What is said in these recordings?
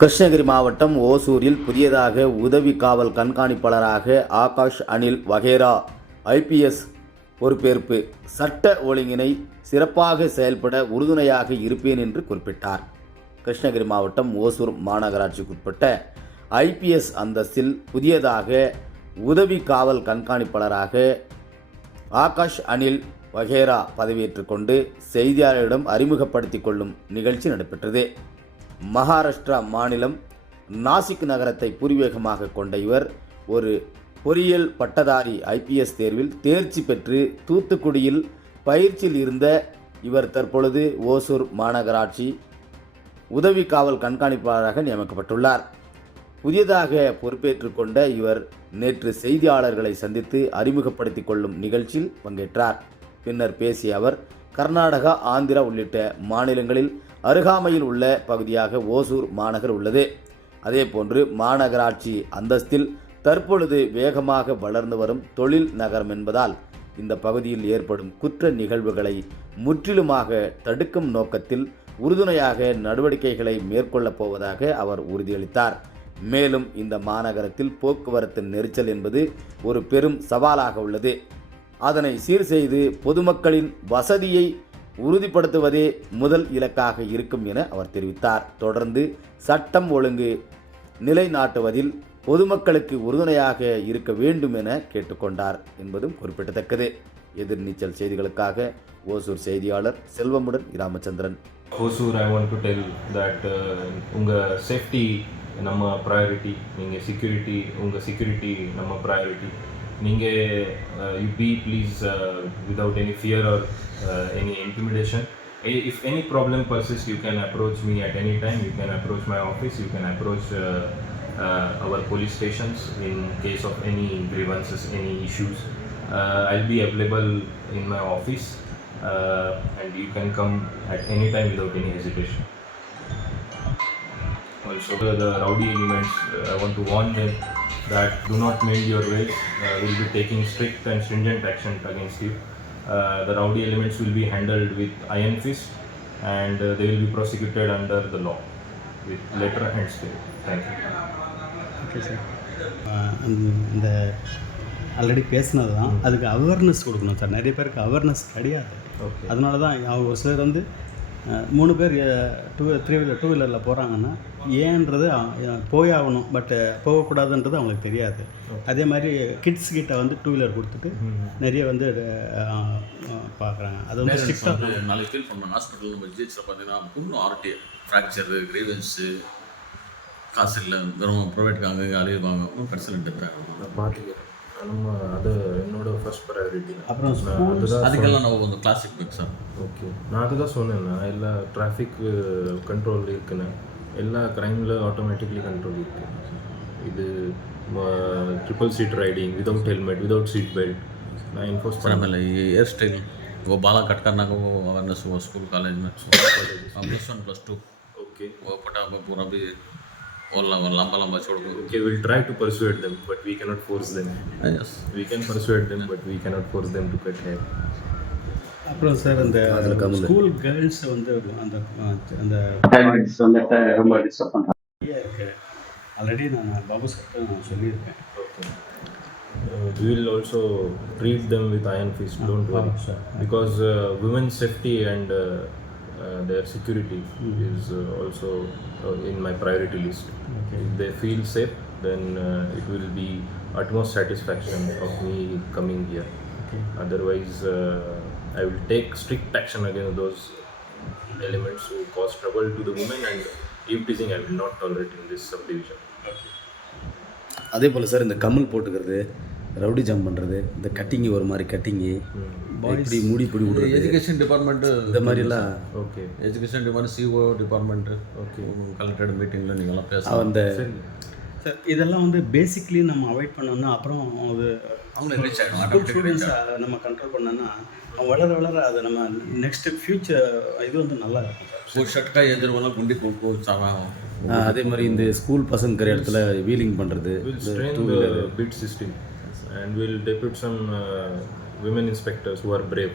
கிருஷ்ணகிரி மாவட்டம் ஓசூரில் புதியதாக உதவி காவல் கண்காணிப்பாளராக ஆகாஷ் அனில் வகேரா ஐபிஎஸ் பொறுப்பேற்பு. சட்ட ஒழுங்கினை சிறப்பாக செயல்பட உறுதுணையாக இருப்பேன் என்று குறிப்பிட்டார். கிருஷ்ணகிரி மாவட்டம் ஓசூர் மாநகராட்சிக்குட்பட்ட ஐபிஎஸ் அந்தஸ்தில் புதியதாக உதவி காவல் கண்காணிப்பாளராக ஆகாஷ் அனில் வகேரா பதவியேற்றுக் கொண்டு செய்தியாளர்களிடம் அறிமுகப்படுத்திக் கொள்ளும் நிகழ்ச்சி நடைபெற்றது. மகாராஷ்டிரா மாநிலம் நாசிக் நகரத்தை பூர்வீகமாக கொண்ட இவர் ஒரு பொறியியல் பட்டதாரி ஐபிஎஸ் தேர்வில் தேர்ச்சி பெற்று தூத்துக்குடியில் பயிற்சியில் இருந்த இவர் தற்பொழுது ஓசூர் மாநகராட்சி உதவி காவல் கண்காணிப்பாளராக நியமிக்கப்பட்டுள்ளார். புதியதாக பொறுப்பேற்றுக் கொண்ட இவர் நேற்று செய்தியாளர்களை சந்தித்து அறிமுகப்படுத்திக் கொள்ளும் நிகழ்ச்சியில் பங்கேற்றார். பின்னர் பேசிய அவர் கர்நாடகா ஆந்திரா உள்ளிட்ட மாநிலங்களில் அருகாமையில் உள்ள பகுதியாக ஓசூர் மாநகர் உள்ளது. அதேபோன்று மாநகராட்சி அந்தஸ்தில் தற்பொழுது வேகமாக வளர்ந்து வரும் தொழில் நகரம் என்பதால் இந்த பகுதியில் ஏற்படும் குற்ற நிகழ்வுகளை முற்றிலுமாக தடுக்கும் நோக்கத்தில் உறுதுணையாக நடவடிக்கைகளை மேற்கொள்ளப் போவதாக அவர் உறுதியளித்தார். மேலும் இந்த மாநகரத்தில் போக்குவரத்து நெரிச்சல் என்பது ஒரு பெரும் சவாலாக உள்ளது. அதனை சீர் செய்து பொதுமக்களின் வசதியை உறுதிப்படுத்துவதே முதல் இலக்காக இருக்கும் என அவர் தெரிவித்தார். தொடர்ந்து சட்டம் ஒழுங்கு நிலைநாட்டுவதில் பொதுமக்களுக்கு உறுதுணையாக இருக்க வேண்டும் என கேட்டுக்கொண்டார் என்பதும் குறிப்பிடத்தக்கது. எதிர்நீச்சல் செய்திகளுக்காக ஓசூர் செய்தியாளர் செல்வமுடன் Ramachandran Hosur I want to tell that உங்கள் சேஃப்டி நம்ம ப்ரையாரிட்டி நீங்கள் செக்யூரிட்டி உங்கள் செக்யூரிட்டி நம்ம ப்ரையாரிட்டி நீங்கள் you be please without any fear or any intimidation if any problem persists you can approach me at any time you can approach my office you can approach our police stations in case of any grievances, any issues. Uh, I'll be available in my office uh, and you can come at any time without any hesitation. Also, the rowdy elements, uh, I want to warn them that do not mend your ways. Uh, will be taking strict and stringent action against you. Uh, the rowdy elements will be handled with iron fist and uh, they will be prosecuted under the law with letter and spirit. Thank you. Okay, sir. Uh, and the already பேசினது தான் அதுக்கு awareness கொடுக்கணும் sir. நிறைய பேருக்கு awareness கிடையாது. அதனால தான் அவங்க ஒரு சிலர் வந்து மூணு பேர் டூ த்ரீ வீலர் டூ வீலரில் போகிறாங்கன்னா ஏன்றது போய் ஆகணும் பட் போகக்கூடாதுன்றது அவங்களுக்கு தெரியாது. அதே மாதிரி கிட்ஸ் கிட்ட வந்து டூ வீலர் கொடுத்துட்டு நிறைய வந்து பார்க்குறாங்க அது வந்து ஸ்ட்ரிக்டாக நாளைக்கு ஃபீல் பண்ணோம் ஹாஸ்பிட்டல் நம்ம ஜிஹெச்சில் பார்த்தீங்கன்னா இன்னும் ஆர்டி ஃப்ராக்சரு கிரீவன்ஸு காசு இல்லை வெறும் ப்ரைவேட்க்கு அங்கே அழிவாங்க பிரச்சனை பார்த்துக்கிறேன் நம்ம அது என்னோட ஃபர்ஸ்ட் ப்ரையாரிட்டி அப்புறம் அதுக்கெல்லாம் நம்ம கொஞ்சம் கிளாசிக் பிக்ஸா ஓகே நான் அதுதான் சொன்னேன் எல்லா டிராஃபிக் கண்ட்ரோல் uh, இருக்குன்னு. எல்லா க்ரைமில் ஆட்டோமேட்டிக்லி கண்ட்ரோல் இருக்கு. இது triple seat riding without helmet without seat belt நான் என்ஃபோர்ஸ் பண்ணல. ஹேர் ஸ்டைல் वो बाला कट करना का वो अवेयरनेस हुआ स्कूल कॉलेज में plus one plus two okay வரலாம் வரலாம் பலம் வச்சு okay will try to persuade them but we cannot force them yes we can persuade them but we cannot force them to cut hair அப்புறம் sir அந்த school girls வந்து அந்த அந்த ரொம்ப டிஸ்டர்ப் பண்ணுறாங்க ஆல்ரெடி நான் பாபு சார் நான் சொல்லியிருக்கேன். Uh, we will also treat them with iron fist don't worry. because uh, women's safety and uh, uh, their security is uh, also uh, in my priority list if they feel safe then uh, it will be utmost satisfaction of me coming here otherwise uh, i will take strict action against those elements who cause trouble to the women and if teasing i will not tolerate in this subdivision அதே போல் sir இந்த கம்மல் போட்டுக்கிறது rowdy jump பண்ணுறது இந்த கட்டிங்கு ஒரு மாதிரி கட்டிங்கு இப்படி மூடி இப்படி விடுறது. எஜுகேஷன் டிபார்ட்மெண்ட்டு இந்த மாதிரிலாம் okay education department CO department okay collected மீட்டிங்கில் நீங்களாம் பேச அந்த சார். இதெல்லாம் வந்து பேசிக்லி நம்ம அவாய்ட் பண்ணோம்னா அப்புறம் அது அவங்க ரீச் ஆகிடும் நம்ம கண்ட்ரோல் பண்ணோன்னா வளர வளர அதை நம்ம நெக்ஸ்ட் ஃபியூச்சர் இது வந்து நல்லா இருக்கும் ஷர்ட்டாக எழுதுறவங்களாம் கொண்டு கோச்சாகும் அதே மாதிரி இந்த ஸ்கூல் பசங்க இடத்துல வீலிங் பண்ணுறது beat system and will depute some we'll depute some uh, women inspectors who are brave.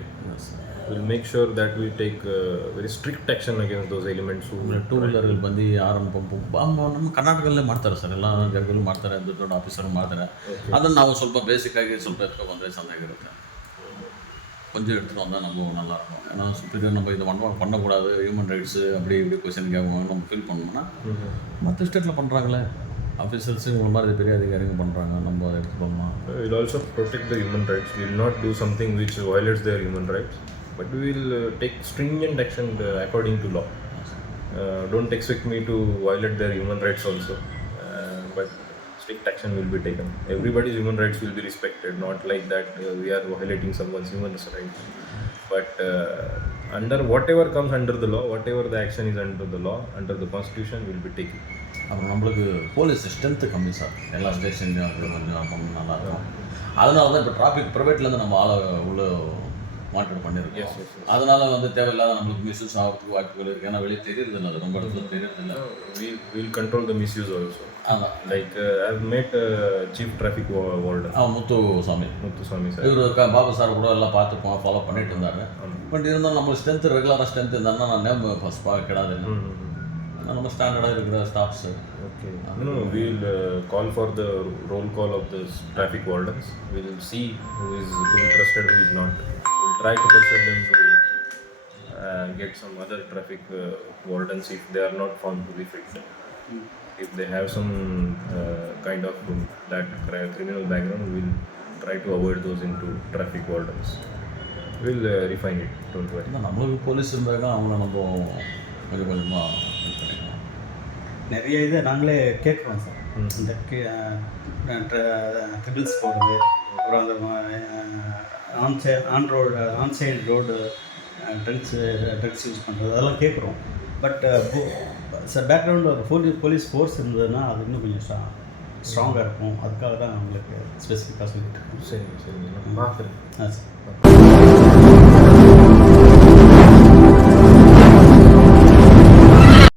We'll make sure that we take uh, very strict action against those elements who. Two ವೀಲರ್ಗಳು ಬಂದು horn pump ನಮ್ಮ ಕರ್ನಾಟಕದಲ್ಲೇ ಮಾಡ್ತಾರೆ sir ಎಲ್ಲ ಜಾಗದಲ್ಲೂ ಮಾಡ್ತಾರೆ ದೊಡ್ಡ ದೊಡ್ಡ officer ಮಾಡ್ತಾರೆ ಅದನ್ನು ನಾವು ಸ್ವಲ್ಪ ಬೇಸಿಕ್ ಆಗಿ ಸ್ವಲ್ಪ ಎತ್ಕೊ ಬಂದರೆ ಚೆನ್ನಾಗಿರುತ್ತೆ கொஞ்சம் எடுத்துகிட்டு வந்தால் நம்ம நல்லாயிருக்கும் ஏன்னா சுப்பீரியர் நம்ம இது பண்ண பண்ணக்கூடாது ஹியூமன் ரைட்ஸு அப்படி இப்படி கொஸ்டின் கேட்குவாங்க நம்ம ஃபீல் பண்ணோம்னா மற்ற ஸ்டேட்டில் பண்ணுறாங்களே ஆஃபீஸர்ஸு உங்களை மாதிரி பெரிய அதிகாரிங்க பண்ணுறாங்க நம்ம அதை எடுத்து பண்ணலாம் We'll also protect the human rights. We'll not do something which violates their human rights, but we will uh, take stringent action uh, according to law. Uh, don't expect me to violate their human rights also, uh, but strict action will be taken. Everybody's human rights will be respected, not like that uh, we are violating someone's human rights. But uh, under whatever comes under the law, whatever the action is under the law, under the constitution, will be taken. அப்புறம் நம்மளுக்கு police strength கம்மி sir எல்லா ஸ்டேஷன்லையும் அது கொஞ்சம் ரொம்ப நல்லாயிருக்கும். அதனால தான் இப்போ டிராஃபிக் ப்ரைவேட்லேருந்து நம்ம ஆளை உள்ள மானிட்டர் பண்ணியிருக்கோம். அதனால வந்து தேவையில்லாத நம்மளுக்கு மிஸ்யூஸ் ஆகிறதுக்கு வாய்ப்புகள் இருக்குது ஏன்னா வெளியே தெரியறதில்ல அது ரொம்ப இடத்துல தெரியறதில்ல We will control the misuse also. அதான் Like uh, I've met uh, chief traffic wa- warden. ஆ முத்து சாமி Muthuswamy sir. இவர் க- பாபு சார் கூட எல்லாம் பார்த்து ஃபாலோ பண்ணிட்டு இருந்தாரு. பட் இருந்தாலும் நம்ம ஸ்ட்ரென்த் ரெகுலராக ஸ்ட்ரென்த் இருந்தாருன்னா நான் நேம் ஃபஸ்ட் கிடாது. நம்ம ஸ்டாண்டர்டாக இருக்கிற staffs Okay. No, no, we'll uh, call for the roll call of the traffic wardens. We'll see who is to be trusted, who is not. We'll try to persuade them to uh, get some other traffic uh, wardens if they are not found to be fit. If they have some uh, kind of that cri- criminal background, we'll try to avoid those into traffic wardens. We'll uh, refine it. Don't worry. ஆனால் நம்மளுக்கு police இருந்தாக்க அவங்கள நம்ம கொஞ்சம் கொஞ்சமாக இது பண்ணிக்கலாம் நிறைய இதை நாங்களே கேட்குறோம் சார். இந்த ட்ரிபிள்ஸ் போடுறது அப்புறம் அந்த ஆன்சை ஆன் ரோடு ஆன்சைடு ரோடு ட்ரக்ஸ் ட்ரக்ஸ் யூஸ் பண்ணுறது அதெல்லாம் கேட்குறோம். பட் சார் பேக்ரவுண்டில் ஒரு போலீஸ் போலீஸ் ஃபோர்ஸ் இருந்ததுன்னா அது இன்னும் கொஞ்சம் ஸ்ட்ரா ஸ்ட்ராங்காக இருக்கும். அதுக்காக தான் உங்களுக்கு ஸ்பெசிஃபிக்காக சொல்லிட்டு இருக்கோம் சரி சரி. ஆ சார்.